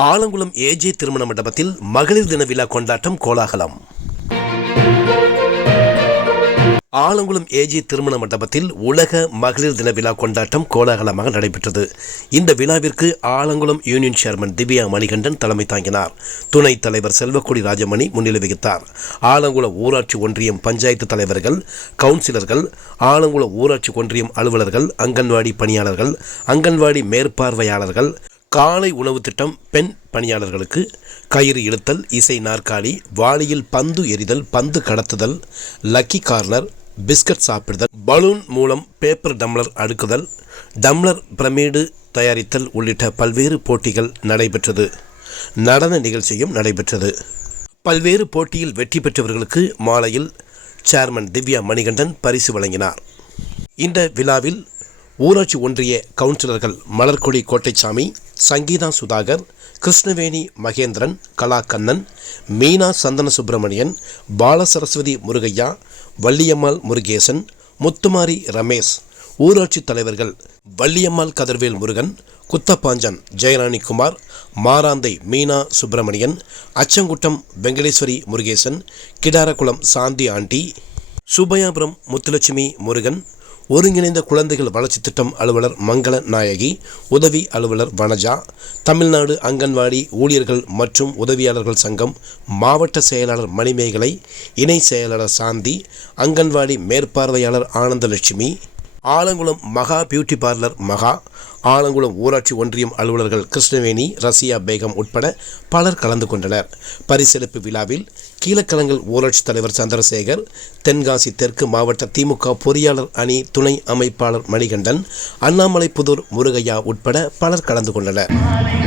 Alangulam AJ திருமண மண்டபத்தில் மகளிர் தின விழா கொண்டாட்டம் கோலாகலம். ஆலங்குளம் ஏஜே திருமண மண்டபத்தில் உலக மகளிர் தின விழா கொண்டாட்டம் கோலாகலமாக நடைபெற்றது. இந்த விழாவிற்கு ஆலங்குளம் யூனியன் சேர்மன் திவ்யா மணிகண்டன் தலைமை தாங்கினார். துணைத் தலைவர் செல்வக்கொடி ராஜமணி முன்னிலை வகித்தார். ஆலங்குளம் ஊராட்சி ஒன்றியம் பஞ்சாயத்து தலைவர்கள் கவுன்சிலர்கள் ஆலங்குளம் ஊராட்சி ஒன்றியம் அலுவலர்கள் அங்கன்வாடி பணியாளர்கள் அங்கன்வாடி மேற்பார்வையாளர்கள் காலை உணவு திட்டம் பெண் பணியாளர்களுக்கு கயிறு இழுத்தல் இசை நாற்காலி வாளியில் பந்து எறிதல் பந்து கடத்துதல் லக்கி கார்னர் பிஸ்கட் சாப்பிடுதல் பலூன் மூலம் பேப்பர் டம்ளர் அடுக்குதல் டம்ளர் பிரமிடு தயாரித்தல் உள்ளிட்ட பல்வேறு போட்டிகள் நடைபெற்றது. நடன நிகழ்ச்சியும் நடைபெற்றது. பல்வேறு போட்டியில் வெற்றி பெற்றவர்களுக்கு மாலையில் சேர்மன் திவ்யா மணிகண்டன் பரிசு வழங்கினார். இந்த விழாவில் ஊராட்சி ஒன்றிய கவுன்சிலர்கள் மலர்கொடி கோட்டைச்சாமி சங்கீதா சுதாகர் கிருஷ்ணவேணி மகேந்திரன் கலாகண்ணன் மீனா சந்தன சுப்பிரமணியன் பாலசரஸ்வதி முருகையா வள்ளியம்மாள் முருகேசன் முத்துமாரி ரமேஷ் ஊராட்சி தலைவர்கள் வள்ளியம்மாள் கதிர்வேல் முருகன் குத்தப்பாஞ்சன் ஜெயராணி குமார் மாராந்தை மீனா சுப்பிரமணியன் அச்சங்குட்டம் வெங்கடேஸ்வரி முருகேசன் கிடாரக்குளம் சாந்தி ஆண்டி சுபயாபுரம் முத்துலட்சுமி முருகன் ஒருங்கிணைந்த குழந்தைகள் வளர்ச்சி திட்டம் அலுவலர் மங்கள நாயகி உதவி அலுவலர் வனஜா தமிழ்நாடு அங்கன்வாடி ஊழியர்கள் மற்றும் உதவியாளர்கள் சங்கம் மாவட்ட செயலாளர் மணிமேகலை இணை செயலாளர் சாந்தி அங்கன்வாடி மேற்பார்வையாளர் ஆனந்தலட்சுமி ஆலங்குளம் மகா பியூட்டி பார்லர் மகா. ஆலங்குளம் ஊராட்சி ஒன்றியம் அலுவலர்கள் கிருஷ்ணவேணி ரசியா பேகம் உட்பட பலர் கலந்து கொண்டனர். பரிசளிப்பு விழாவில் கீழக்கலங்கல் ஊராட்சி தலைவர் சந்திரசேகர் தென்காசி தெற்கு மாவட்ட திமுக பொறியாளர் அணி துணை அமைப்பாளர் மணிகண்டன் அண்ணாமலைப்புதூர் முருகையா உட்பட பலர் கலந்து கொண்டனர்.